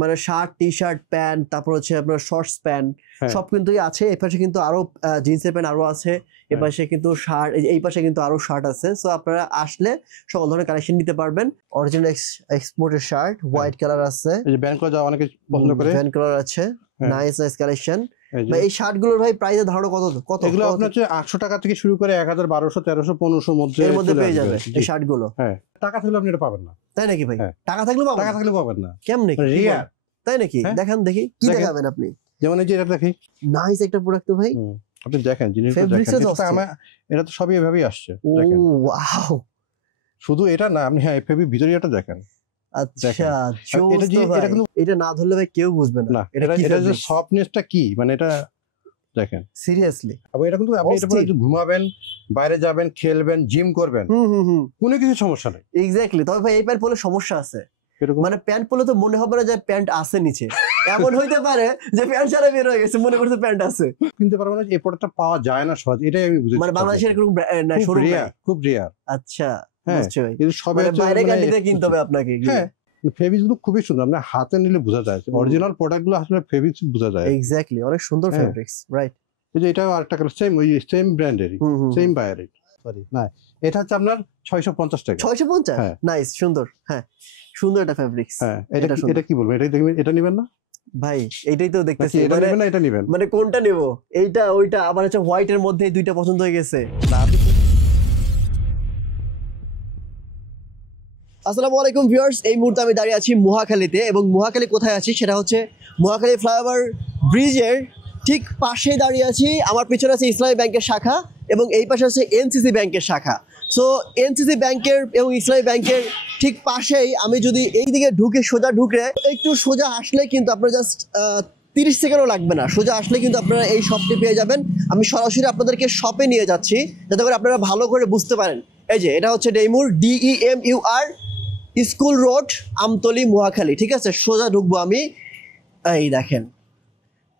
মানে shirt, T-shirt, pant, তারপর হচ্ছে আপনার শর্টস প্যান্ট সব কিন্তু আছে। এই পাশে কিন্তু আরো জিন্সের প্যান্ট আরো আছে, এই পাশে কিন্তু শার্ট, এই পাশে কিন্তু আরো শার্ট আছে। সো আপনারা আসলে সকল ধরনের কালেকশন নিতে পারবেন। অরিজিনাল এক্সপোর্টের শার্ট, হোয়াইট কালার আছে, এই যে ব্যান্ড কালার অনেকে পছন্দ করে, ব্যান্ড কালার আছে, নাইস কালেকশন। ভাই এই শার্টগুলোর ভাই প্রাইসের ধারণা কত? এগুলো আপনার হচ্ছে 800 টাকা থেকে শুরু করে 1000, 1200, 1300, 1500 মধ্যে এর মধ্যে পেয়ে যাবে এই শার্টগুলো। হ্যাঁ, টাকা থাকলে আপনি এটা পাবেন না। তাই নাকি ভাই? টাকা থাকলেও পাবেন না? কেমনে রিয়ার, তাই নাকি? দেখান দেখি, কি দেখাবেন আপনি? যেমন এই যে এটা দেখি, নাইস একটা প্রোডাক্ট তো ভাই। আপনি দেখেন জিনিসটা দেখেন, এটা তো সবই এভাবেই আসছে। দেখেন, ওয়াও, শুধু এটা না, আপনি এফএবি ভিতরে এটা দেখেন। আচ্ছা, এটা না ধরলে ভাই কেউ বুঝবে না এটা যে সফটনেসটা কি, মানে এটা দেখেন সিরিয়াসলি। আবার এটা কিন্তু আপনি এটা পরে ঘুমাবেন, বাইরে যাবেন, খেলবেন, জিম করবেন, কোনো কিছু সমস্যা নেই। এক্স্যাক্টলি। তবে ভাই এই প্যান্ট পরলে সমস্যা আছে, মানে প্যান্ট পরলে তো মনে হবে না যে প্যান্ট আছে নিচে, এমন হইতে পারে যে প্যান্ট ছাড়া বের হয়ে গেছে, মনে করছে প্যান্ট আছে। কিনতে পারবো না, এই প্রোডাক্টটা পাওয়া যায় না সহজ, এটাই আমি বুঝেছি। মানে বাংলাদেশের এরকম শোরুম নাই, খুব রিয়ার। আচ্ছা, বুঝছি ভাই, কিন্তু সবে বাইরে কান্ট্রিতে কিনতে হবে আপনাকে। হ্যাঁ, ফেব্রিক্স গুলো খুবই সুন্দর, আপনি হাতে নিলে বোঝা যায় অরিজিনাল প্রোডাক্ট গুলো আসলে ফেব্রিক্স বোঝা যায়। এক্স্যাক্টলি, অনেক সুন্দর ফেব্রিক্স, রাইট। এই যে এটাও আরেকটা কালার, সেম ব্র্যান্ডেরই, সেম বায়ারের। সরি না, এটা হচ্ছে আপনার 650 টাকা। 650? নাইস, সুন্দর। হ্যাঁ, সুন্দর একটা ফেব্রিক্স। হ্যাঁ, এটা কি বলবো, এটা নেবেন না ভাই? এইটাই তো দেখতেছি, এটা নেবেন না এটা নেবেন, মানে কোনটা নেব? এইটা ওইটা, আবার হচ্ছে হোয়াইট এর মধ্যে দুইটা পছন্দ হয়ে গেছে। আসসালামু আলাইকুম ভিউয়ার্স, এই মুহূর্তে আমি দাঁড়িয়ে আছি মহাখালীতে, এবং মহাখালী কোথায় আছি সেটা হচ্ছে মহাখালী ফ্লাইওভার ব্রিজের ঠিক পাশে দাঁড়িয়ে আছি। আমার পিছনে আছে ইসলামী ব্যাংকের শাখা, এবং এই পাশে আছে এনসিসি ব্যাংকের শাখা। সো এনসিসি ব্যাংকের এবং ইসলামী ব্যাংকের ঠিক পাশেই আমি যদি এই দিকে সোজা ঢুকে একটু সোজা আসলে কিন্তু আপনার জাস্ট 30 সেকেন্ডও লাগবে না, সোজা আসলে কিন্তু আপনারা এই শপটি পেয়ে যাবেন। আমি সরাসরি আপনাদেরকে শপে নিয়ে যাচ্ছি যাতে করে আপনারা ভালো করে বুঝতে পারেন। এই যে এটা হচ্ছে ডেইমুর, DEMUR, school road, Amtali, Mohakhali. ঠিক আছে, সোজা ঢুকবো আমি। এই দেখেন,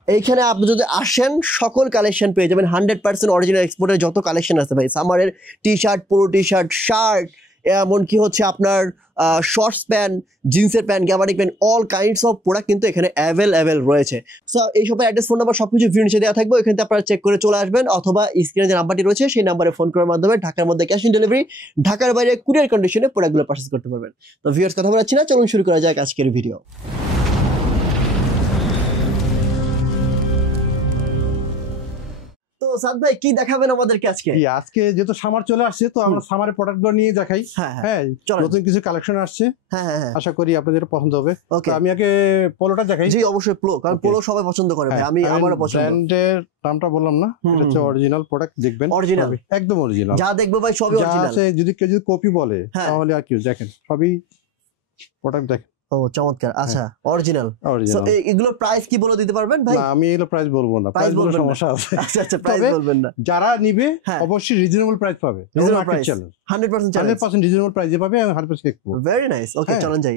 এইখানে আপনি যদি আসেন সকল কালেকশন পেয়ে যাবেন। 100% অরিজিনাল এক্সপোর্টের যত কালেকশন আছে ভাই, সামারের টি-শার্ট, পোলো টি-শার্ট, শার্ট, এমনকি হচ্ছে আপনার শর্টস প্যান্ট, জিন্সের pant, gabardine pant, all kinds of product কিন্তু এখানে অ্যাভেলেবেল রয়েছে। সো এই সবের অ্যাড্রেস, ফোন নাম্বার সবকিছু ভিডিও নিচে দেওয়া থাকবে, এখানে আপনারা চেক করে চলে আসবেন, অথবা স্ক্রিনে যে নাম্বারটি রয়েছে সেই নাম্বারে ফোন করার মাধ্যমে ঢাকার মধ্যে ক্যাশ অন ডেলিভারি, ঢাকার বাইরে কুরিয়ার কন্ডিশনে প্রোডাক্টগুলো পারচেজ করতে পারবেন। তো ভিউয়ার্স, কথা বলাচ্ছি না, চলুন শুরু করা যাক আজকের ভিডিও। তো সাদ ভাই, কি দেখাবেন আমাদেরকে আজকে? আজকে যেহেতু সামার চলে আসছে, তো আমরা সামারের প্রোডাক্টগুলো নিয়ে দেখাই। হ্যাঁ, নতুন কিছু কালেকশন আসছে, আশা করি আপনাদের পছন্দ হবে। তো আমি আগে পোলোটা দেখাই। জি অবশ্যই, পোলো, কারণ পোলো সবাই পছন্দ করে ভাই, আমি আমারও পছন্দ। ব্র্যান্ডের নামটা বললাম না, এটা হচ্ছে অরিজিনাল প্রোডাক্ট, দেখবেন অরিজিনাল, একদম অরিজিনাল। যা দেখবো ভাই সবই অরিজিনাল আছে, যদি কেউ কপি বলে তাহলে আর কি, দেখেন সবই প্রোডাক্ট দেখেন। ও চমৎকার, আচ্ছা অরিজিনাল। সো এগুলোর প্রাইস কি বলে দিতে পারবেন ভাই? না, আমি এগুলো প্রাইস বলবো না, প্রাইস বললে সমস্যা আছে। আচ্ছা আচ্ছা, প্রাইস বলবেন না। যারা নিবে অবশ্যই রিজনেবল প্রাইস পাবে, রিজনেবল প্রাইস 100% রিজনেবল প্রাইস পাবে, আমি 100% দেখবো। ভেরি নাইস, ওকে চলেন যাই।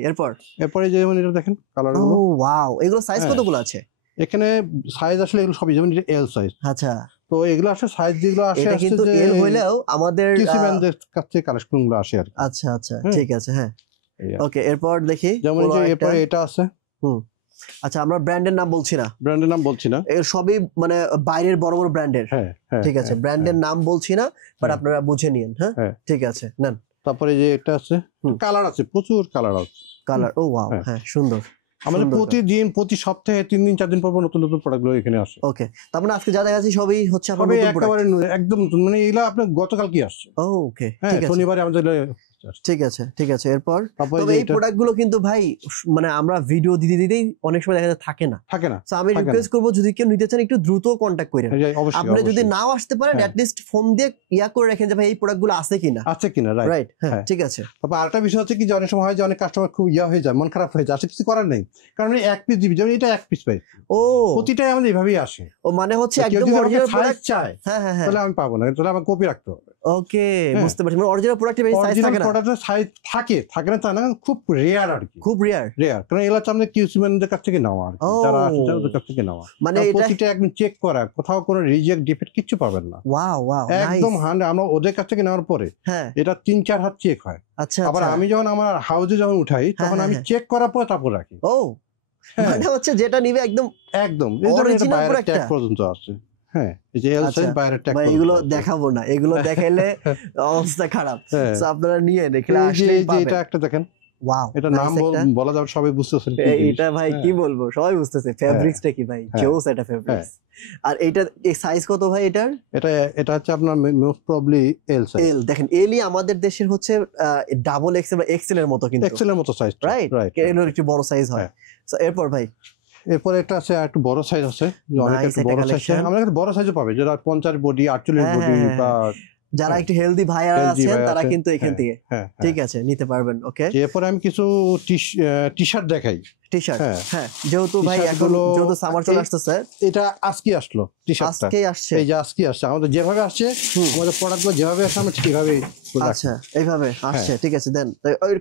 এরপরে যেমন এটা দেখেন কালার গুলো, ও ওয়াও, এগুলো সাইজ কতগুলো আছে এখানে? সাইজ আসলে এগুলো সবই, যেমন এটা এল সাইজ। আচ্ছা, তো এগুলো আসলে সাইজ যেগুলো আসে, এটা কিন্তু এল হইলেও আমাদের কিসিম্যানদের কাছ থেকে কালেকশন গুলো আসে আর কি। আচ্ছা আচ্ছা, ঠিক আছে, হ্যাঁ ওকে। এরপর দেখি, যেমন যে এরপরে এটা আছে। আচ্ছা, আমরা ব্র্যান্ডের নাম বলছি না, এর সবই মানে বাইরের বড় বড় ব্র্যান্ডের। ঠিক আছে, ব্র্যান্ডের নাম বলছি না, বাট আপনারা বুঝে নিন। হ্যাঁ ঠিক আছে, নেন। তারপরে যে এটা আছে, কালার আছে, প্রচুর কালার আছে। কালার, ও ওয়াও, হ্যাঁ সুন্দর। আমাদের প্রতিদিন, প্রতি সপ্তাহে 3 দিন 4 দিন পর নতুন নতুন প্রোডাক্ট গুলো এখানে আসে। ওকে, তার মানে আজকে যা দেখাচ্ছি সবই হচ্ছে আপনাদের নতুন প্রোডাক্ট, একেবারে একদম নতুন, মানে এগুলো আপনার গতকাল কি আসছে। ওকে, ঠিক আছে, শনিবারে আমাদের। ঠিক আছে ঠিক আছে। এরপর তবে এই প্রোডাক্ট গুলো কিন্তু ভাই মানে আমরা ভিডিও দিতেই অনেক সময় দেখা যায় থাকে না। তো আমি রিকোয়েস্ট করবো, যদি কেউ নিতে চান একটু দ্রুত কন্ট্যাক্ট করেন। আপনি যদি নাও আসতে পারেন, অ্যাট লিস্ট ফোন দিয়ে করে রাখেন যে ভাই এই প্রোডাক্ট গুলো আছে কিনা। রাইট, হ্যাঁ ঠিক আছে। তারপর আরেকটা বিষয় হচ্ছে কি, যে অনেক সময় হয় যে অনেক কাস্টমার খুব হয়ে যায়, মন খারাপ হয়ে যায়, আসলে কিছু করার নেই, কারণ এক পিস দিবি, যেমন এটা এক পিস পাই। ও, প্রতিটাই আমাদের এভাবেই আসে। ও মানে হচ্ছে একদম অরিজিনাল প্রোডাক্ট চাই, হ্যাঁ, তাহলে আমি পাবো না, তাহলে আমার কপি রাখতে হবে। ওকে, বুঝতে পারছি। মানে অরিজিনাল প্রোডাক্টের সাইজ থাকে না, প্রোডাক্টের সাইজ থাকে না, তা না, খুব রেয়ার আর কি, খুব রেয়ার, কারণ এগুলো হচ্ছে আমাদের কিউসিম্যানদের কাছ থেকে নেওয়া আর কি, যারা আসে তাদের কাছ থেকে নেওয়া। মানে প্রতিটা একদম চেক করা, কোথাও কোনো রিজেক্ট ডিফেক্ট কিছু পাবেন না। ওয়াও ওয়াও, একদম 100। আমরা ওদের কাছ থেকে নেওয়ার পরে এটা 3-4 হাত চেক হয়। আচ্ছা, আবার আমি যখন আমার হাউসে যখন উঠাই, তখন আমি চেক করার পর তারপর রাখি। ও মানে হচ্ছে যেটা নিবে একদম একদম এই ধরনের এটা বাইরের ট্যাগ পর্যন্ত আছে। হ্যাঁ এই যে এল সাইজ বাইরের ট্যাগ। এগুলো দেখাবো না, এগুলো দেখাইলে অবস্থা খারাপ। সো আপনারা নিয়ে দেখলে আসলেই পাবেন। এটা একটা দেখেন, ওয়াও, এটা নাম বলা যাবে, সবাই বুঝতেছেন এটা ভাই কি বলবো, সবাই বুঝতেছে ফেব্রিক্সটা কি ভাই, জোস এটা ফেব্রিক্স। আর এইটা এই সাইজ কত ভাই এটার? এটা হচ্ছে আপনার মোস্ট প্রবাবলি এল সাইজ। এল দেখেন, এলই আমাদের দেশের হচ্ছে ডাবল এক্সেল বা এক্সেল এর মতো, কিন্তু এক্সেল এর মতো সাইজ, রাইট? এর একটু বড় সাইজ হয়। সো এরপর ভাই এরপর একটা আছে একটু বড় সাইজ আছে, অনেক একটু বড় সাইজ, আমাদের কাছে বড় সাইজও পাবে, যেটা 50 বডি 48 বডি বা যারা একটু হেলদি ভাইয়ারা আছেন তারা কিন্তু এখান থেকে ঠিক আছে নিতে পারবেন। ওকে, এরপর আমি কিছু টি-শার্ট দেখাই। টি-শার্ট, হ্যাঁ যেহেতু ভাই এখন যেহেতু সামার চলে আসতেছে, এটা আজকে আসলো টি-শার্টটা, আজকেই আসছে, এই যে আজকে আসছে, আমাদের যেভাবে আসছে আমাদের প্রোডাক্টগুলো যেভাবে আসছে আমরা ঠিকভাবে। আচ্ছা এইভাবে আসছে, ঠিক আছে দেন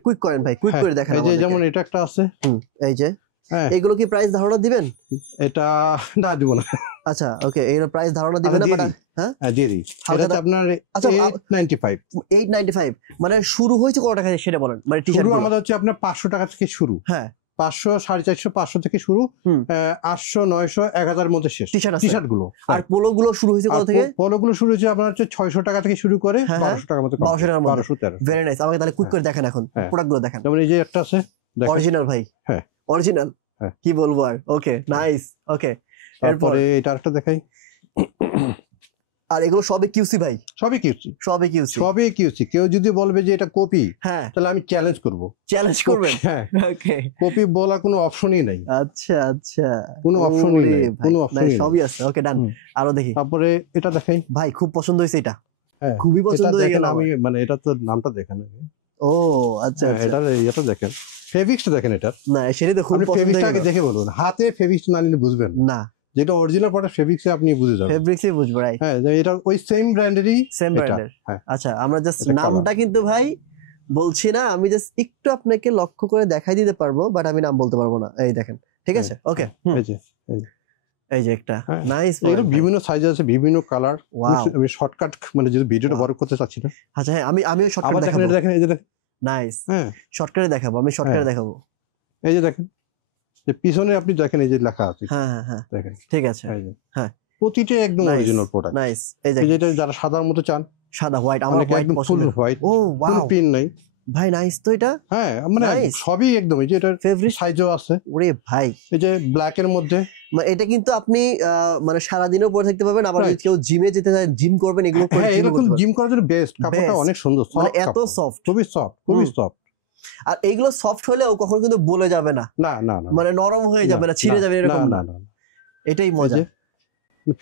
কুইক করেন ভাই, কুইক করে দেখান। এই যে যেমন এটা একটা আছে, এই যে এগুলো কি প্রাইস ধারণা দিবেন? এটা না দিব না। আচ্ছা ওকে, এর প্রাইস ধারণা দিবেন না? হ্যাঁ দিয়ে দিই। এটা আপনার 895, 895 মানে শুরু হয়েছে কত টাকা সেটা বলেন। মানে টি-শার্ট শুরু আমাদের হচ্ছে আপনার 500 টাকা থেকে শুরু। হ্যাঁ 500, 450, 500 থেকে শুরু, 800, 900, 1000 এর মধ্যে শেষ টি-শার্ট গুলো। আর পোলো গুলো শুরু হয়েছে কত থেকে? পোলো গুলো শুরু হয়েছে আপনার হচ্ছে 600 টাকা থেকে শুরু করে 1200 টাকার মধ্যে, 1200 টাকার মধ্যে। 1213। ভেরি নাইস, আমাকে তাহলে কুইক করে দেখেন এখন প্রোডাক্ট গুলো দেখেন। যেমন এই যে একটা আছে অরিজিনাল ভাই, হ্যাঁ অরিজিনাল, কি বলবো আর। ওকে নাইস, ওকে এরপরে এটা আরেকটা দেখাই। আর এগুলো সবই কিউসি ভাই? সবই কিউসি। কেউ যদি বলবে যে এটা কপি, হ্যাঁ তাহলে আমি চ্যালেঞ্জ করবেন। হ্যাঁ ওকে, কপি বলা কোনো অপশনই নাই। আচ্ছা আচ্ছা, কোনো অপশনই নাই, কোনো অপশনই সবই আছে। ওকে ডান, আরো দেখি। তারপরে এটা দেখাই ভাই, খুব পছন্দ হয়েছে এটা, হ্যাঁ খুবই পছন্দ হয়ে গেল। আমি মানে এটা তো নামটা দেখেন। ও আচ্ছা, এটা দেখেন, ফেব্রিক্সটা দেখেন। এটা না সেটা তো খুব পছন্দ। ফেব্রিক্সটা আগে দেখে বলুন, হাতে ফেব্রিক্স না নিলে বুঝবেন না। যেটা অরিজিনাল প্রোডাক্ট ফেব্রিক্সে আপনি বুঝে যাবেন, ফেব্রিক্সই বুঝবো, রাইট? হ্যাঁ এটা ওই সেম ব্র্যান্ডেরই, সেম ব্র্যান্ডের। আচ্ছা আমরা জাস্ট নামটা কিন্তু ভাই বলছি না, আমি জাস্ট একটু আপনাকে লক্ষ্য করে দেখাই দিতে পারবো, বাট আমি নাম বলতে পারবো না। এই দেখেন, ঠিক আছে? ওকে, এই যে একটা নাইস, এগুলো বিভিন্ন সাইজ আছে, বিভিন্ন কালার। আমি শর্টকাট মানে যদি ভিডিওটা বড় করতে চাচ্ছি না। আচ্ছা হ্যাঁ, আমিও শর্টকাট দেখাবো। দেখেন এই যে দেখেন, নাইস, হ্যাঁ শর্টকাটে দেখাবো, আমি শর্টকাটে দেখাবো। এই যে দেখেন, যে পিছনে আপনি দেখেন এই যে লেখা আছে, হ্যাঁ হ্যাঁ হ্যাঁ দেখেন, ঠিক আছে, হ্যাঁ প্রতিটা একদম অরিজিনাল প্রোডাক্ট। নাইস, এই যে যেটা যারা সাদার মতো চান, সাদা হোয়াইট, আমার হোয়াইট পছন্দ। হোয়াইট, ও ওয়াও, পিন নাই ভাই, নাইস তো এটা। হ্যাঁ মানে সবই একদম, এই যে এটার ফেভারিট সাইজও আছে। ওরে ভাই, এই যে ব্ল্যাক এর মধ্যে, এটা কিন্তু আপনি মানে সারা দিনও পরে থাকতে পারবেন। আবার যদি কেউ জিমে যেতে চায়, জিম করবেন, এগুলো করে এরকম জিম করার জন্য বেস্ট। কাপড়টা অনেক সুন্দর, মানে এত সফট, খুবই সফট। আর এইগুলো সফট হলেও কখনো কিন্তু বলে যাবে না, না না না, মানে নরম হয়ে যাবে না, ছিঁড়ে যাবে, এরকম না। এটাই মজা।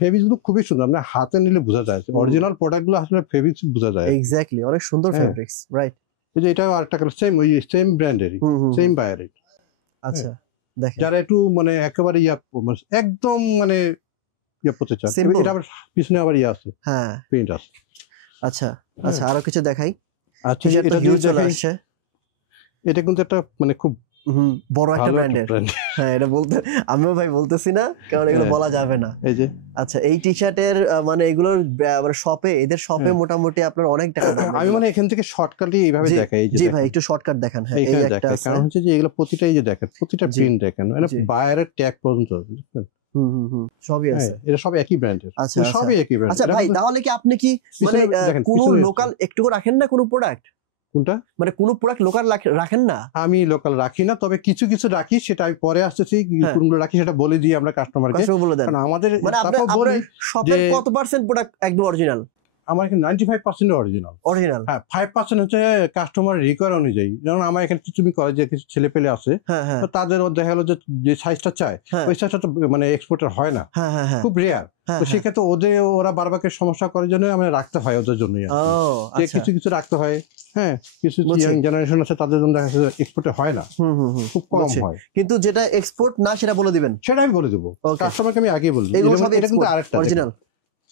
ফেব্রিক্স গুলো খুবই সুন্দর, আপনি হাতে নিলে বোঝা যায় অরিজিনাল প্রোডাক্ট গুলো আসলে ফেব্রিক্স বোঝা যায়। এক্স্যাক্টলি, অনেক সুন্দর ফেব্রিক্স, রাইট? এই যে এটাও আরেকটা কালার, সেম ওই সেম ব্র্যান্ডেরই, সেম বায়ারের। আচ্ছা দেখেন, যারা একটু মানে একেবারে একদম মানে পড়তে চান, এটা আবার পিছনে আবার আছে, হ্যাঁ প্রিন্ট আছে। আচ্ছা আচ্ছা, আরো কিছু দেখাই। আচ্ছা এটা হিউজ চলে আসছে, এটা কিন্তু একটা মানে খুব বড় একটা ব্র্যান্ডের। হ্যাঁ এটা বলতে আমিও ভাই বলতেছি না, কারণ এগুলো বলা যাবে না। এই যে আচ্ছা, এই টি-শার্টের মানে এগুলোর মানে শপে, এদের শপে মোটামুটি আপনার অনেক টাকা। আমি মানে এখান থেকে শর্টকাটই এইভাবে দেখাই। জি ভাই, একটু শর্টকাট দেখান। হ্যাঁ এই একটা আছে, কারণ হচ্ছে যে এগুলো প্রতিটাই যে দেখেন, প্রতিটা প্রিন্ট দেখেন, মানে বায়ারের ট্যাগ পর্যন্ত সবই আছে। এটা সব একই ব্র্যান্ডের। আচ্ছা সবই একই ব্র্যান্ড। আচ্ছা ভাই, তাহলে কি আপনি কি মানে কোন লোকাল একটু রাখেন না কোন প্রোডাক্ট? কোনটা? মানে কোন প্রোডাক্ট লোকাল রাখেন না? আমি লোকাল রাখি না, তবে কিছু কিছু রাখি, সেটা আমি পরে আসতেছি। কোনগুলো রাখি সেটা বলে দিই আমরা কাস্টমারকে, কারণ আমাদের শপের কত পার্সেন্ট প্রোডাক্ট একদম অরিজিনাল? আমার এখানে 95% অরিজিনাল। হ্যাঁ 5% হচ্ছে কাস্টমার রিকোয়ার অনুযায়ী। যেমন আমার এখানে তুমি কলেজে কিছু ছেলে পেলে আছে, তাদের দেখা গেলো যে সাইজটা চায়, ওই সাইজটা তো মানে এক্সপোর্টার হয় না, খুব রেয়ার। তো সেক্ষেত্রে ওরা বারবার সমস্যা করার জন্য আমি রাখতে হয় ওদের জন্যই। কিছু কিছু রাখতে হয়। হ্যাঁ কিছু ইয়াং জেনারেশন আছে, তাদের জন্য দেখা যাচ্ছে এক্সপোর্টে হয় না, খুব কম হয়। কিন্তু যেটা এক্সপোর্ট না সেটা বলে দিবেন? সেটা আমি বলে দেবো কাস্টমারকে, আমি আগে বলে দিই। এটা কিন্তু আরেকটা অরিজিনাল।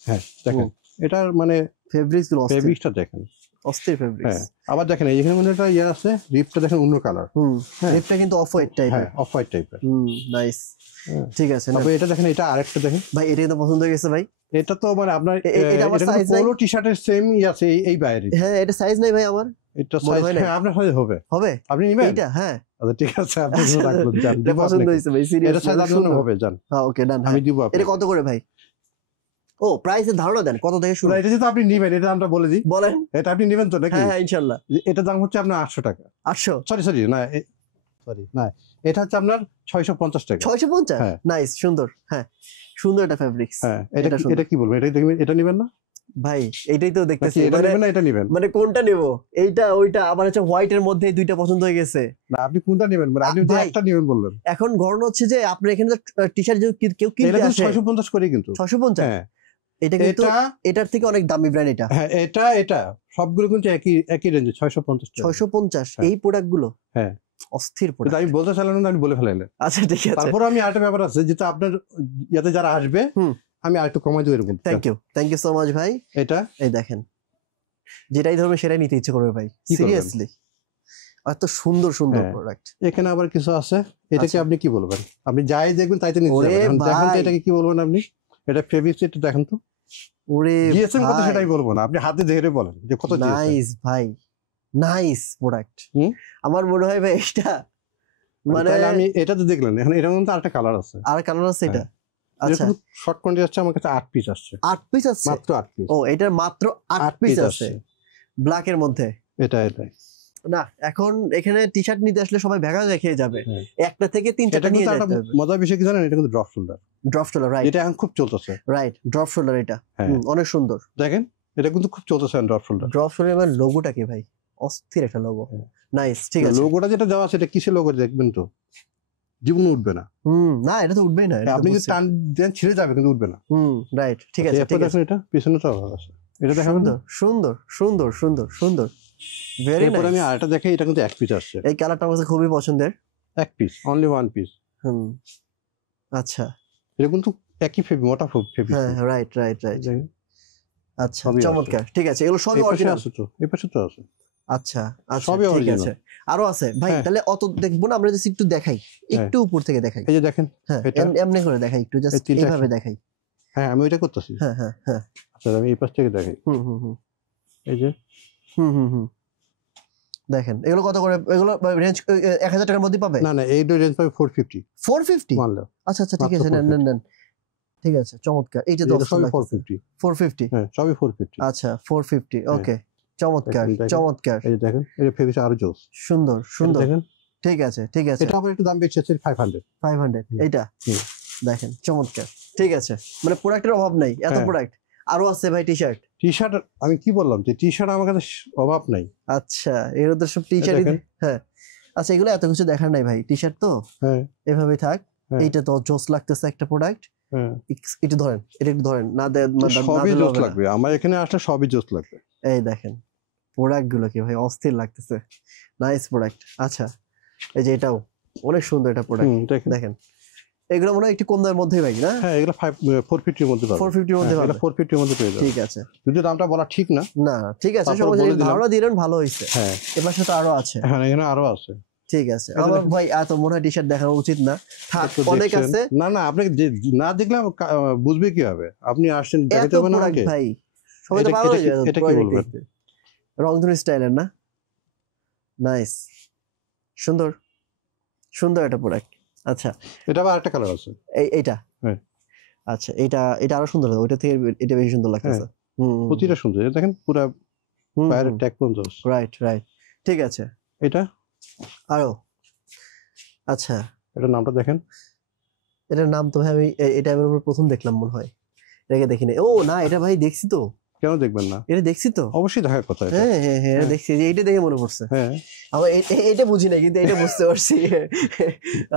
হ্যাঁ দেখেন, এটার মানে ফেব্রিক্সটা দেখেন, অস্থির ফেব্রিক্স। হ্যাঁ আবার দেখেন এইখানে মধ্যে একটা ইয়ে আছে, রিপটা দেখেন অন্য কালার। রিপটা কিন্তু অফ হোয়াইট টাইপের। হ্যাঁ অফ হোয়াইট টাইপের। নাইস, ঠিক আছে। তবে এটা দেখেন, এটা আরেকটা দেখেন ভাই, এটা কিন্তু পছন্দ হয়ে গেছে ভাই। এটা তো মানে আপনার পোলো টি-শার্টের সেম আছে এই বাইরে। হ্যাঁ এটা সাইজ নাই ভাই আমার, এটা সাইজ আপনার হবে হবে আপনি নেবেন এটা হ্যাঁ আচ্ছা ঠিক আছে আপনি রাখবেন জান দিব পছন্দ হইছে ভাই সিরিয়াস এটা সাইজ আপনার হবে জান হ্যাঁ ওকে ডান আমি দিব এটা কত করে ভাই ও প্রাইসের ধারণা দেন কত থেকে শুরু এটা যেটা আপনি নেবেন এটা আমরা বলে দিই বলেন এটা আপনি নেবেন তো নাকি হ্যাঁ ইনশাআল্লাহ এটা দাম হচ্ছে আপনার 800 টাকা 800 সরি না এটা হচ্ছে আপনার 650 টাকা 650 নাইস সুন্দর হ্যাঁ সুন্দর একটা ফেব্রিক্স হ্যাঁ এটা কি বলবো এটা নেবেন না ভাই এইটাই তো দেখতেছি এটা নেবেন না এটা নেবেন মানে কোনটা নেব এইটা ওইটা আবার হচ্ছে হোয়াইট এর মধ্যে দুইটা পছন্দ হয়ে গেছে না আপনি কোনটা নেবেন মানে আপনি একটা নেবেন বললেন এখন ঘটনা হচ্ছে যে আপনার এখানে টি-শার্ট যে কেউ কিনতে আসে 650 করে কিন্তু 650 হ্যাঁ এটা কিন্তু এটার থেকে অনেক দামি ব্র্যান্ড এটা হ্যাঁ এটা সবগুলো কিন্তু একই রেঞ্জে 650 650 এই প্রোডাক্ট গুলো হ্যাঁ অস্থির প্রোডাক্ট আমি বলতে চাইলাম না আমি বলে ফেলাইলাম আচ্ছা ঠিক আছে তারপর আমি আরেকটা ব্যাপার আছে যেটা আপনার ইয়াতে যারা আসবে আমি আরেকটু কমাই দেব এরকম থ্যাংক ইউ সো মাচ ভাই এটা এই দেখেন যেটাই ধরবে সেটাই নিতে ইচ্ছে করবে ভাই সিরিয়াসলি এত সুন্দর প্রোডাক্ট এখানে আবার কিছু আছে এটাকে আপনি কি বলবেন আপনি যাই দেখবেন তাইতে নিতে যাবেন দেখেন তো এটাকে কি বলবেন আপনি এটা ফেব্রিক্স এটা দেখেন তো ওরে জিএসএম কত সেটাই বলবো না আপনি হাতে দেখে বলেন যে কত জিএসএম নাইস ভাই নাইস প্রোডাক্ট আমার মনে হয় ভাই এটা মানে আমি এটা তো দেখলেন এখন এর মধ্যে আরেকটা কালার আছে আর কালার আছে এটা আচ্ছা শর্ট কোয়ান্টিটি আছে আমার কাছে 8 পিস আসছে 8 পিস আছে মাত্র 8 পিস ও এটার মাত্র 8 পিস আছে ব্ল্যাক এর মধ্যে এটা না এখন এখানে টি-শার্ট নিতে আসলে সবাই ভেগা খেয়ে যাবে একটা থেকে 3-4টা নিয়ে যেতে হবে মজার বিষয় কি জানেন এটা কিন্তু ড্রপ শোল্ডার রাইট এটা এখন খুব চলতেছে রাইট ড্রপ শোল্ডার এটা অনেক সুন্দর দেখেন এটা কিন্তু খুব চলতেছে ড্রপ শোল্ডার এর লোগোটা কি ভাই অস্থির একটা লোগো নাইস ঠিক আছে লোগোটা যেটা দেওয়া আছে এটা কিসের লোগো দেখবেন তো জীবনে উঠবে না না এটা তো উঠবেই না আপনি যদি টান দেন ছিঁড়ে যাবে কিন্তু উঠবে না রাইট ঠিক আছে এটা পিছনেটা ভালো আছে এটা দেখেন সুন্দর সুন্দর সুন্দর সুন্দর ভেরি নাইস আমি আরেকটা দেখি এটা কিন্তু এক পিস আসছে এই কালারটা আমার খুবই পছন্দের এক পিস অনলি ওয়ান পিস আচ্ছা এটা কিন্তু একই মোটা ফেব্রিক হ্যাঁ রাইট আচ্ছা চমৎকার ঠিক আছে এগুলো সবই অরিজিনাল আছে তো এই পাশে তো আছে আচ্ছা সবই অরিজিনাল আরো আছে ভাই তাহলে অত দেখবো না আমরা জাস্ট একটু দেখাই একটু উপর থেকে দেখাই এই যে দেখেন হ্যাঁ এমনি করে দেখাই একটু জাস্ট এইভাবে দেখাই হ্যাঁ আমি ওইটা করতেছি হ্যাঁ আচ্ছা আমি এই পাশ থেকে দেখাই এই যে দেখেন এগুলো কত করে এগুলো রেঞ্জ 1000 টাকার মধ্যে পাবে না এই রেঞ্জ পাবে 450 মানলো আচ্ছা ঠিক আছে নেন ঠিক আছে চমৎকার এই যে 450 হ্যাঁ সবই 450 আচ্ছা 450 ওকে চমৎকার এই যে দেখেন এই ফেব্রিক আরো জোস সুন্দর দেখেন ঠিক আছে এটা আবার একটু দাম বেশি আছে 500 এইটা দেখেন চমৎকার ঠিক আছে মানে প্রোডাক্টের অভাব নাই এত প্রোডাক্ট আরো আছে ভাই টি-শার্ট আমি কি বললাম যে টি-শার্ট আমার কাছে অভাব নাই আচ্ছা এর ওদের সব টি-শার্ট হ্যাঁ আচ্ছা এগুলো এত কিছু দেখার নাই ভাই টি-শার্ট তো এভাবে থাক এইটা তো জোস লাগতেছে একটা প্রোডাক্ট এটা ধরেন এটা একটু ধরেন না সবই জোস লাগবে আমার এখানে আসলে সবই জোস লাগবে এই দেখেন প্রোডাক্ট গুলো কি ভাই অস্থির লাগতেছে নাইস প্রোডাক্ট আচ্ছা এই যে এটাও অনেক সুন্দর একটা প্রোডাক্ট দেখেন এগুলো মনে হয় একটু কম দামের মধ্যেই ভাই না হ্যাঁ এগুলো 450 এর মধ্যে পাবেন 450 এর মধ্যে পাবেন 450 এর মধ্যে পেয়ে যাবেন ঠিক আছে যদি দামটা বলা ঠিক না ঠিক আছে সবাই ধারণা দিলেন ভালো হইছে হ্যাঁ এর পাশে তো আরো আছে হ্যাঁ এখানে আরো আছে ঠিক আছে আমার ভাই এত মনে হয় টি-শার্ট দেখানো উচিত না অনেক আছে না আপনি না দেখলে বুঝবে কি হবে আপনি আসছেন দেখাতে হবে না ভাই সবাই তো ভালো এটা কি বলবেন রংধনু স্টাইলের না নাইস সুন্দর একটা প্রোডাক্ট আচ্ছা এটা আবার আরেকটা কালার আছে এইটা আচ্ছা এটা আরো সুন্দর ওইটা থেকে এটা বেশি সুন্দর লাগতেছে প্রতিটা সুন্দর দেখেন পুরো পায়ের ট্যাগ পর্যন্ত রাইট ঠিক আছে এটা আরো আচ্ছা এটার নামটা দেখেন এটার নাম তো ভাই আমি এটা আমি প্রথম দেখলাম মনে হয় এটাকে দেখিনি ও না এটা ভাই দেখছি তো কেন দেখবেন না এটা দেখছি তো অবশ্যই দেখার কথা হ্যাঁ দেখছি এইটা দেখে মনে পড়ছে হ্যাঁ আমার এটা বুঝি না কিন্তু এটা বুঝতে পারছি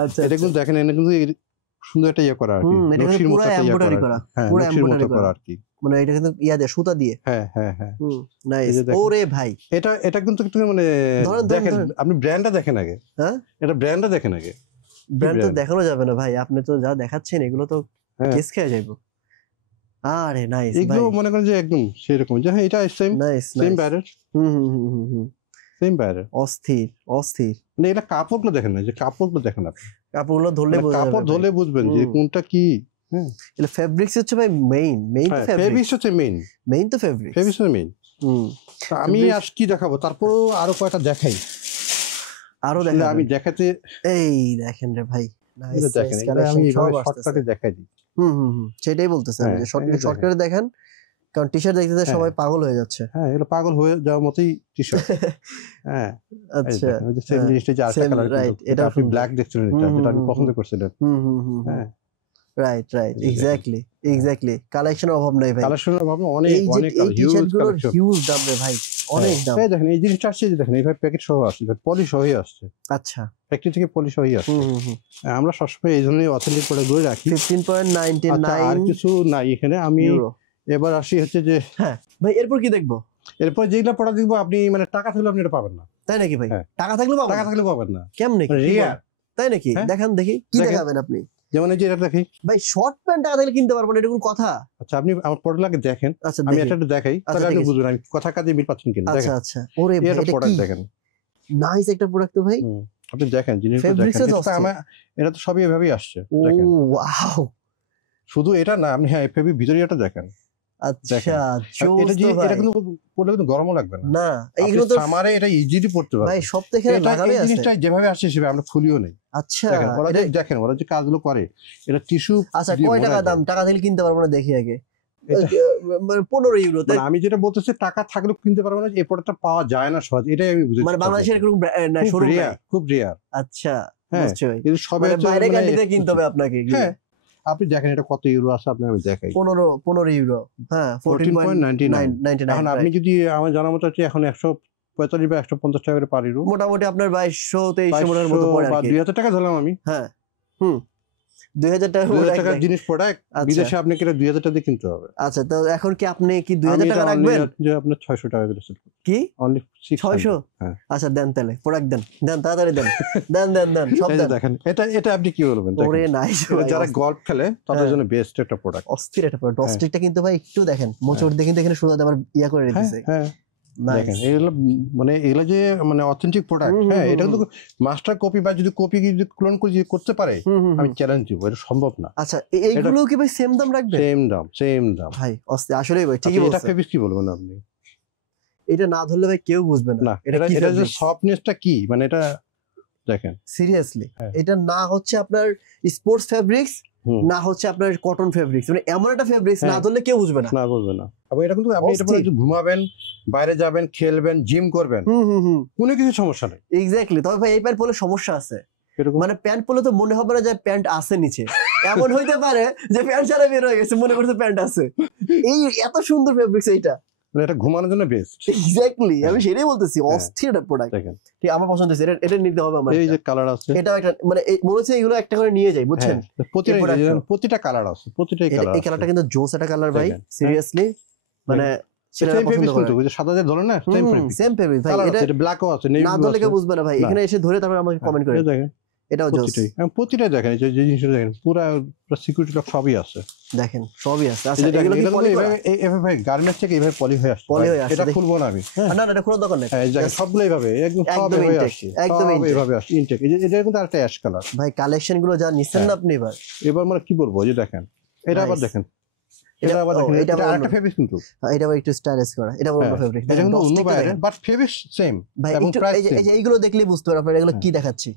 আচ্ছা এটা কিন্তু দেখেন এটা কিন্তু সুন্দর একটা ইয়ে করা আর কি নকশির মতো একটা ইয়ে করা পুরো এমব্রয়ডারি করা আর কি মানে এটা কিন্তু দিয়ে সুতা দিয়ে হ্যাঁ নাইস ওরে ভাই এটা কিন্তু একটু মানে দেখেন আপনি ব্র্যান্ডটা দেখেন আগে হ্যাঁ এটা ব্র্যান্ডটা দেখেন আগে ব্র্যান্ড তো দেখানো যাবে না ভাই আপনি তো যা দেখাচ্ছেন এগুলো তো কেস খেয়ে যাইবো আরে নাইস ভাই এগুলো মনে করেন যে একদম সেরকম যে হ্যাঁ এটা সেম ব্যাটার সেম ব্যাটার অস্থির মানে এটা কাপড়গুলো দেখেন না যে কাপড়গুলো দেখেন আপনি কাপড়গুলো ধরলে কাপড় ধরলে বুঝবেন যে কোনটা কি এটা ফেব্রিক্স হচ্ছে ভাই মেইন তো ফেব্রিক্স হচ্ছে মেইন তো ফেব্রিক্স হচ্ছে মেইন আমি আজ কি দেখাবো, তারপর আরো কয়টা দেখাই, আরো দেখাই আমি দেখাতে। এই দেখেন রে ভাই, দেখেন আমি এইভাবে শর্টকাটে দেখাই দিই। সেটাই বলতেছে যে শর্টকাটে দেখেন, কারণ টি-শার্ট দেখতে সবাই পাগল হয়ে যাচ্ছে। হ্যাঁ, এগুলো পাগল হয়ে যাওয়ার মতই টি-শার্ট। হ্যাঁ, আচ্ছা, ওই যে সেম জিনিসটা যে আরেকটা কালার, এটা আপনি ব্ল্যাক দেখছিলেন, যেটা আমি পছন্দ করছিলাম। হ্যাঁ, রাইট, এক্স্যাক্টলি। কালেকশনের অভাব নাই ভাই, কালেকশনের অভাব অনেক হিউজ দাম রে ভাই, অনেক দাম। এই দেখেন এই জিনিসটা আসছে, দেখেন এইভাবে প্যাকেট সহ আসছে, পলিশ হয়ে আসছে। আচ্ছা, ফ্যাক্টরি থেকে পলিশ হয়ে আসছে। আমরা সবসময় এই জন্যই অথেন্টিক প্রোডাক্টগুলো রাখি। 15.99 আর কিছু নাই এখানে। আমি এবার আসি হচ্ছে যে, হ্যাঁ ভাই, এরপর কি দেখবো? এরপর যেগুলো প্রোডাক্ট দেখবো, আপনি মানে টাকা থাকলে আপনি এটা পাবেন না। তাই নাকি ভাই? টাকা থাকলে পাবেন না? কেমনে? রিয়ার। তাই নাকি? দেখান দেখি, কি দেখাবেন আপনি? যেমন এই যে এটা দেখি ভাই, শর্ট প্যান্ট টাকা থাকলে কিনতে পারবো না, এটা কোনো কথা? আচ্ছা, আপনি আমার প্রোডাক্ট দেখেন, আমি এটা একটু দেখাই, তাহলে আপনি বুঝবেন আমি কথা কাজে মিল পাচ্ছেন কিনা। দেখেন, আচ্ছা, ওরে ভাই, এটা প্রোডাক্ট দেখেন, নাইস একটা প্রোডাক্ট তো ভাই। আপনি দেখেন জিনিসটা দেখেন, এটা তো সবই এভাবেই আসছে। দেখেন, ওয়াও, শুধু এটা না, আপনি হ্যাঁ এফবি ভিতরে এটা দেখেন। আচ্ছা, এটা যে এটা কিন্তু পড়লে কিন্তু গরমও লাগবে না। না, এইগুলো তো সামারে এটা ইজিলি পড়তে পারবে ভাই, সব থেকে লাগালে আছে। জিনিসটা যেভাবে আসছে সেভাবে আমরা খুলিও নেই। আচ্ছা, দেখেন ওরা যে কাজগুলো করে, এটা টিস্যু। আচ্ছা, কয় টাকা দাম? টাকা দিলে কিনতে পারবো না, দেখি আগে। 15 ইউরো। মানে আমি যেটা বলতেছি, টাকা থাকলেও কিনতে পারবো না, এই প্রোডাক্টটা পাওয়া যায় না সহজ, এটাই আমি বুঝি। মানে বাংলাদেশের এরকম শোরুম নাই, খুব রেয়ার। আচ্ছা, হ্যাঁ, কিন্তু সবে বাইরে কান্ট্রিতে কিনতে হবে আপনাকে। হ্যাঁ, আপনি দেখেন এটা কত ইউরো আছে, আপনি আমি দেখাই। 15 ইউরো। হ্যাঁ, 14.99। এখন আপনি যদি আমার জানা মতো হচ্ছে এখন 145 বা 150 টাকা করে পার ইউরো, মোটামুটি আপনার 2200-2300 মতো পড়ে আর কি। 2000 টাকা ধরলাম আমি। হ্যাঁ, 2000 টাকার জিনিস প্রোডাক্ট বিদেশে আপনি কিনা 2000 টাকা দিয়ে কিনতে হবে। আচ্ছা, তো এখন কি আপনি কি 2000 টাকা রাখবেন? যে আপনার 600 টাকা করে সেল কি অনলি 600? হ্যাঁ, আচ্ছা, দেন তাহলে প্রোডাক্ট দেন তাড়াতাড়ি দেন। দেন সব দেন। দেখেন, এটা আপনি কি বলবেন? ওরে নাইস, যারা গলফ খেলে তাদের জন্য বেস্ট একটা প্রোডাক্ট, অস্থির একটা প্রোডাক্ট। ডস্টিকটা কিন্তু ভাই একটু দেখেন, মোচড় দিয়ে কিন্তু এখানে সুতা আবার ইয়া করে রেখেছে। হ্যাঁ, দেখেন এগুলো মানে এগুলো যে মানে অথেন্টিক প্রোডাক্ট। হ্যাঁ, এটা কিন্তু মাস্টার কপি বা যদি কপি যদি ক্লোন করে করতে পারে, আমি চ্যালেঞ্জ দিব, এটা সম্ভব না। আচ্ছা, এইগুলো কি ভাই সেম দাম রাখবে? সেম দাম ভাই, আসলেই ভাই ঠিকই বলছেন। এটা ফেব্রিক কি বলবেন আপনি? এটা না ধরলে ভাই কেউ বুঝবে না এটা যে সফটনেসটা কি, মানে এটা দেখেন সিরিয়াসলি। এটা না হচ্ছে আপনার স্পোর্টস ফেব্রিক্স, না হচ্ছে আপনার কটন ফেব্রিক্স, মানে এমন একটা ফেব্রিক্স না ধরলে কেউ বুঝবে না। বুঝবে না। আবার এটা কিন্তু আপনি এটা পরে ঘুমাবেন, বাইরে যাবেন, খেলবেন, জিম করবেন, কোনো কিছু সমস্যা নেই। এক্স্যাক্টলি। তবে ভাই এই প্যান্ট পরলে সমস্যা আছে, মানে প্যান্ট পরলে তো মনে হবে না যে প্যান্ট আছে নিচে, এমন হইতে পারে যে প্যান্ট ছাড়া বের হয়ে গেছে, মনে করছে প্যান্ট আছে। এই এত সুন্দর ফেব্রিক্স, এইটা মানে এটা ঘুমানোর জন্য বেস্ট। এক্স্যাক্টলি, আমি সেটাই বলতেছি, অস্থির একটা প্রোডাক্ট। দেখেন, ঠিক আমার পছন্দ হয়েছে, এটা নিতে হবে আমার। এই যে কালার আছে, এটা একটা মানে মনে হচ্ছে এগুলো একটা করে নিয়ে যাই, বুঝছেন? প্রতিটা কালার আছে, প্রতিটাই কালার। এই কালারটা কিন্তু জোস একটা কালার ভাই, সিরিয়াসলি। মানে ছেলেরা পছন্দ করে। সাদা যে ধরেন না, সেম ফেব্রিক ভাই। এটা ব্ল্যাকও আছে, না ধরলে কেউ বুঝবে না ভাই। এখানে এসে ধরে তারপর আমাকে কমেন্ট করে। দেখেন, এটাও জোস। প্রতিটা দেখেন, যে জিনিসটা দেখেন, পুরো সিকিউরিটি লক সবই আছে, দেখেন সবই আছে। আচ্ছা, এগুলো কি পলি করা? এইভাবে ভাই গার্মেন্টস থেকে এইভাবে পলি হয়ে আসছে। এটা খুলবো না আমি। না, এটা খোলার দরকার নেই। সবগুলো এইভাবে একদম সব এইভাবে আসছে, একদম এইভাবে আসছে ইনটেক। এটা কিন্তু আরেকটা অ্যাশ কালার ভাই। কালেকশন গুলো যা নিছেন না আপনি এবার মানে কি বলবো, যে দেখেন এটা আবার দেখেন, এটা আবার দেখেন, এটা আরেকটা ফেব্রিক কিন্তু এটা আবার একটু স্টাইলিশ করা, এটা অন্য ফেব্রিক। এটা কিন্তু অন্য বাইরে, বাট ফেব্রিক সেম এবং প্রাইস সেম। এই যে এইগুলো দেখলেই বুঝতে পারবেন আপনারা এগুলো কি দেখাচ্ছি।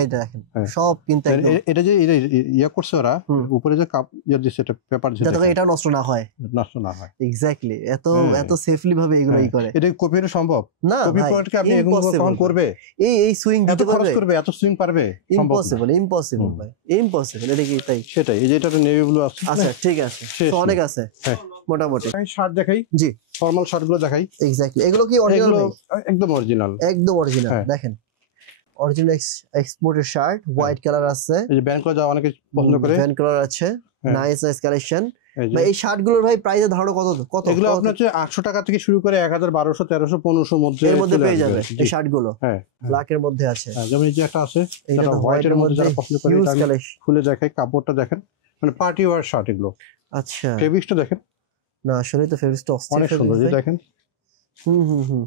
এইটা দেখেন, সব কিন্তু একদম এটা যে ইয়া করছে ওরা, উপরে যে কাপ ইয়া দিছে, এটা পেপার দিছে, যাতে এটা নষ্ট না হয়। এক্স্যাক্টলি, এত সেফলি ভাবে এগুলোই করে। এটা কপিটা সম্ভব না, কপি প্রোডাক্টকে আপনি কখন করবে? এই সুইং দিতে পারবে, এত সুইং পারবে? ইম্পসিবল ভাই, ইম্পসিবল। এটা কি তাই? সেটাই। এই যে এটা নেভি ব্লু আছে। আচ্ছা, ঠিক আছে, অনেক আছে মোটামুটি। শার্ট দেখাই, জি ফর্মাল শার্ট গুলো দেখাই। এক্স্যাক্টলি, এগুলো কি অরিজিনাল? একদম অরিজিনাল, একদম অরিজিনাল। দেখেন, অরিজিনাল এক্সপোর্টের শার্ট, হোয়াইট কালার আছে। এই যে ব্যান্ড কালার অনেকে পছন্দ করে, ব্যান্ড কালার আছে, নাইস কালেকশন। ভাই এই শার্ট গুলোর ভাই প্রাইসের ধারণা কত? এগুলো আপনার হচ্ছে 800 টাকা থেকে শুরু করে 1000, 1200, 1300, 1500 মধ্যে এর মধ্যে পেয়ে যাবে এই শার্ট গুলো। ব্ল্যাক এর মধ্যে আছে, যেমন এই যে একটা আছে, এটা হোয়াইট এর মধ্যে, যারা পছন্দ করে এটা খুলে দেখাই। কাপড়টা দেখেন, মানে পার্টি ওয়্যার শার্ট এগুলো। আচ্ছা, ফেব্রিকটা দেখেন, না আসলে তো ফেব্রিকটা অনেক সুন্দর, যে দেখেন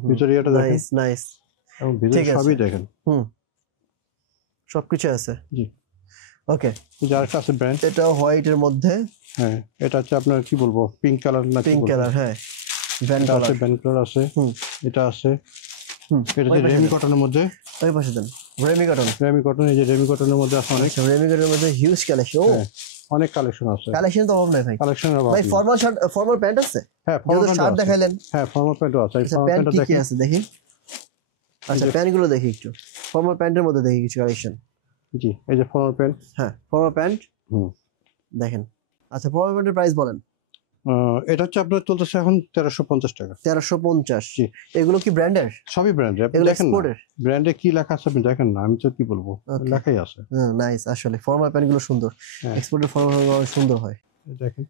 ভিতরে এটা দেখেন, নাইস এবং ভিতরে সবই দেখেন, সবকিছু আছে। জি, ওকে। যার একটা আছে ব্র্যান্ড, এটা হোয়াইট এর মধ্যে। এটা হচ্ছে আপনার কি বলবো, পিঙ্ক কালার না, পিঙ্ক কালার। ব্র্যান্ড আছে, ব্র্যান্ড কালার আছে, এটা আছে, এটা যে রেমি কটনের মধ্যে, ওই পাশে দেন রেমি কটন, রেমি কটন, এই যে রেমি কটনের মধ্যে আছে অনেক, রেমি কটনের মধ্যে হিউজ কালেকশন, অনেক কালেকশন আছে, কালেকশন তো অভাব নাই ভাই, কালেকশনের অভাব ভাই। ফর্মাল শার্ট, ফর্মাল প্যান্ট আছে, হ্যাঁ ফর্মাল শার্ট দেখাইলেন, হ্যাঁ ফর্মাল প্যান্টও আছে, ফর্মাল প্যান্ট কি আছে দেখি, আচ্ছা প্যান্ট গুলো দেখি একটু, ফর্মাল প্যান্টের মধ্যে দেখি কিছু কালেকশন, জি এই যে ফর্মাল প্যান্ট, হ্যাঁ ফর্মাল প্যান্ট দেখেন। আচ্ছা ফর্মাল প্যান্টের প্রাইস বলেন। এটা হচ্ছে আপনার চলতেছে এখন 1350 টাকা। 1350, জি। এগুলো কি ব্র্যান্ডের? সবই ব্র্যান্ডের, আপনি দেখেন না ব্র্যান্ডে কি লেখা আছে আপনি দেখেন না, আমি তো কি বলবো, লেখাই আছে। নাইস, আসলে ফর্মাল প্যান্ট গুলো সুন্দর, এক্সপোর্টের ফর্মাল প্যান্ট সুন্দর হয়, দেখেন।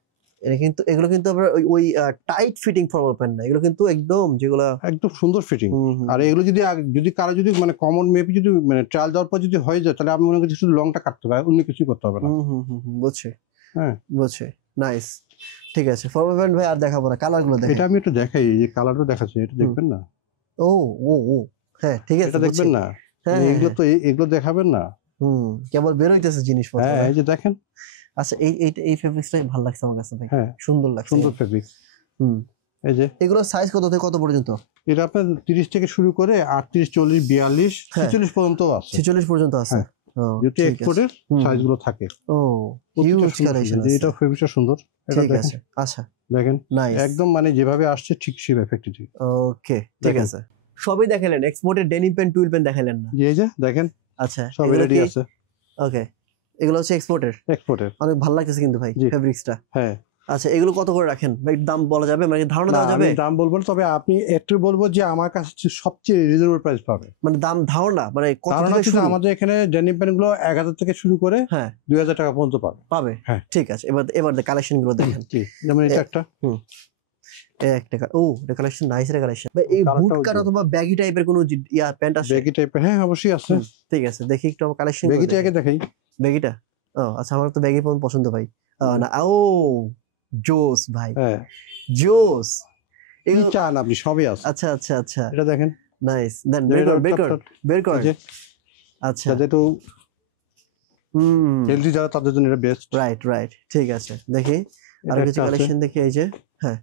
এগুলো কিন্তু আবার ওই টাইট ফিটিং ফর্মাল প্যান্ট না, এগুলো কিন্তু একদম যেগুলো একদম সুন্দর ফিটিং। আর এগুলো যদি কারো যদি মানে কমন মেবি যদি মানে ট্রায়াল দেওয়ার পর যদি হয়ে যায়, তাহলে আমি মনে করছি শুধু লংটা কাটতে হবে, অন্য কিছু করতে হবে না। বুঝছি, হ্যাঁ বুঝছি, নাইস, ঠিক আছে। ফর্মাল প্যান্ট ভাই আর দেখাবো না, কালার গুলো দেখেন। এটা আমি একটু দেখাই, এই যে কালারটা দেখাচ্ছি, এটা দেখবেন না? ও ও ও হ্যাঁ ঠিক আছে, এটা দেখবেন না? এগুলো তো এগুলো দেখাবেন না, কেবল বের হইতেছে জিনিসপত্র। হ্যাঁ এই যে দেখেন। আচ্ছা এই ফেব্রিক্সটাই ভালো লাগছে আমার কাছে ভাই, হ্যাঁ সুন্দর লাগছে, সুন্দর ফেব্রিক। এই যে এগুলো সাইজ কত থেকে কত পর্যন্ত? এটা আপনার 30 থেকে শুরু করে 38, 40, 42, 46 পর্যন্ত আছে, 46 পর্যন্ত আছে। যেটা এক্সপোর্টের সাইজ গুলো থাকে। ও হিউজ কালেকশন আছে, এটা ফেব্রিকটা সুন্দর, এটা দেখেন। আচ্ছা দেখেন নাইস, একদম মানে যেভাবে আসছে ঠিক সেই এফেক্টই। ওকে ঠিক আছে, সবই দেখালেন, এক্সপোর্টের ডেনিম প্যান্ট, টুইল প্যান্ট দেখালেন না? এই যে দেখেন, আচ্ছা সব রেডি আছে। ওকে, এগুলো হচ্ছে এক্সপোর্টের, অনেক ভালো লাগতেছে কিন্তু ভাই ফেব্রিক্সটা। হ্যাঁ আচ্ছা এগুলো কত করে রাখেন ভাই, দাম বলা যাবে, মানে ধারণা দেওয়া যাবে? আমি দাম বলবো না, তবে আপনি একটু বলবো যে আমার কাছে সবচেয়ে রিজনেবল প্রাইস পাবে, মানে দাম ধারণা, মানে কত থেকে শুরু? আমাদের এখানে ডেনিম প্যান্ট গুলো 1000 থেকে শুরু করে 2000 টাকা পর্যন্ত পাবে। হ্যাঁ ঠিক আছে, এবার কালেকশন গুলো দেখেন। যেমন এটা একটা, একটা ও এটা কালেকশন, নাইস এর কালেকশন ভাই। এই বুট কাট অথবা ব্যাগি টাইপের কোনো প্যান্ট আছে? ব্যাগি টাইপের, হ্যাঁ অবশ্যই আছে। ঠিক আছে, দেখি একটু আমার কালেকশন। ব্যাগিটা আগে দেখাই। ব্যাগিটা, ও আচ্ছা, আমার তো ব্যাগি পছন্দ ভাই। না ও জোস ভাই, হ্যাঁ জোস, এই চান আপনি সবই আছে। আচ্ছা আচ্ছা আচ্ছা, এটা দেখেন, নাইস, দেন বের কর। আচ্ছা যেহেতু হেলদি যারা তাদের জন্য এটা বেস্ট। রাইট ঠিক আছে, দেখি আর কিছু কালেকশন দেখি। এই যে হ্যাঁ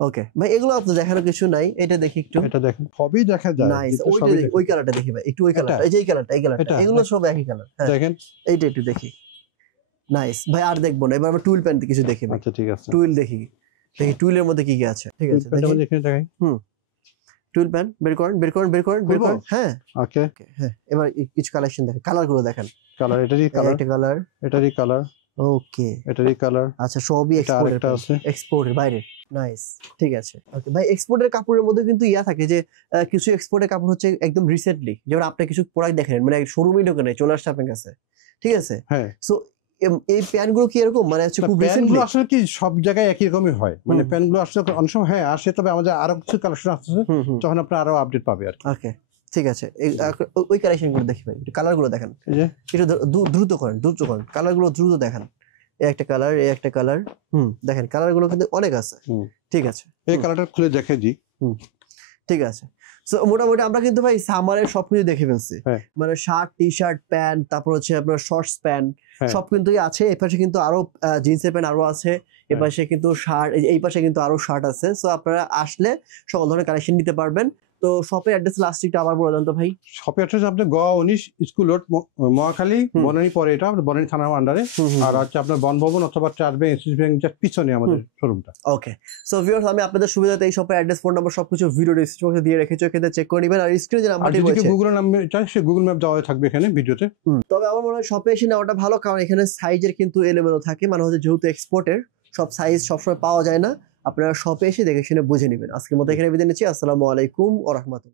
ওকে ভাই, এগুলো আপনাদের দেখানোর কিছু নাই, এটা দেখি একটু। এটা দেখেন, সবই দেখা যায়। নাইস, ওই কালারটা দেখি ভাই, একটু ওই কালারটা, এই কালারটা, এগুলো সব একই কালার। দেখেন এইটা একটু দেখি, নাইস ভাই। আর দেখবো না, এবার আমরা টুইল প্যান্ট কিছু দেখি ভাই। আচ্ছা ঠিক আছে, টুইল দেখি টুইলের মধ্যে কি কি আছে। ঠিক আছে টুইল প্যান্ট বের করেন। হ্যাঁ ওকে, হ্যাঁ এবার কিছু কালেকশন দেখেন, কালার গুলো দেখেন। কালার এটারই কালার, এটারই কালার, ওকে এটারই কালার। আচ্ছা সবই এক্সপোর্টের বাইরে, নাইস ঠিক আছে। ওকে ভাই, এক্সপোর্টের কাপড়ের মধ্যে কিন্তু থাকে যে কিছু এক্সপোর্টের কাপড় হচ্ছে একদম রিসেন্টলি, যেমন আপনি কিছু প্রোডাক্ট দেখেন মানে শোরুমে ঢোকে নাই, চলে আসছে আপনার কাছে, ঠিক আছে? হ্যাঁ, সো এই প্যান্ট গুলো কি এরকম মানে হচ্ছে খুব রিসেন্টলি? আসলে কি সব জায়গায় একই রকমই হয়, মানে প্যান্ট গুলো আসলে অনেক সময় হ্যাঁ আসে, তবে আমাদের আরো কিছু কালেকশন আসছে, তখন আপনারা আরো আপডেট পাবে আর কি। ওকে ঠিক আছে, ওই কালেকশন গুলো দেখি ভাই, কালার গুলো দেখেন, একটু দ্রুত করেন, কালার গুলো দ্রুত দেখান। এই একটা কালার, এই একটা কালার, দেখেন কালার গুলো কিন্তু অনেক আছে। ঠিক আছে, এই কালারটা খুলে দেখে দিই। ঠিক আছে, সো মোটামুটি আমরা কিন্তু ভাই সামারের সবকিছু দেখে ফেলছি, মানে শার্ট, টি শার্ট, প্যান্ট, তারপর হচ্ছে আপনার শর্টস প্যান্ট সব কিন্তু আছে। এই পাশে কিন্তু আরো জিন্সের প্যান্ট আরো আছে, এই পাশে কিন্তু শার্ট, এই পাশে কিন্তু আরো শার্ট আছে। সো আপনারা আসলে সকল ধরনের কালেকশন নিতে পারবেন। তো শপের অ্যাড্রেস লাস্টটা আবার বলে দেন তো ভাই। শপের অ্যাড্রেস আপনার গ 19 স্কুল রোড, মহাখালী, বনানী পরে, এটা বনানী থানার আন্ডারে। আর হচ্ছে আপনার বনভবন অথবা চার ব্যাংক, এসএস ব্যাংকের পিছনে আমাদের শোরুমটা। ওকে, সো ভিউয়ার্স, আমি আপনাদের সুবিধাতে এই শপের অ্যাড্রেস, ফোন নাম্বার সবকিছু ভিডিও ডেসক্রিপশনে দিয়ে রেখেছি, ওখানে চেক করে নেবেন। আর স্ক্রিনে যে নাম্বারটি রয়েছে, গুগল নাম্বার চাই সে গুগল ম্যাপ দেওয়া থাকবে এখানে ভিডিওতে। তবে আমার মনে হয় শপে এসে নেওয়াটা ভালো, কারণ এখানে সাইজের কিন্তু এলোমেলো থাকে, মানে হচ্ছে যেহেতু এক্সপোর্টের সব সাইজ সবসময় পাওয়া যায় না। আপনারা শপে এসে দেখে শুনে বুঝে নেবেন। আজকের মতো এখানে বিদায় নিচ্ছি। আসসালামু আলাইকুম ওয়া রাহমাতুল্লাহ।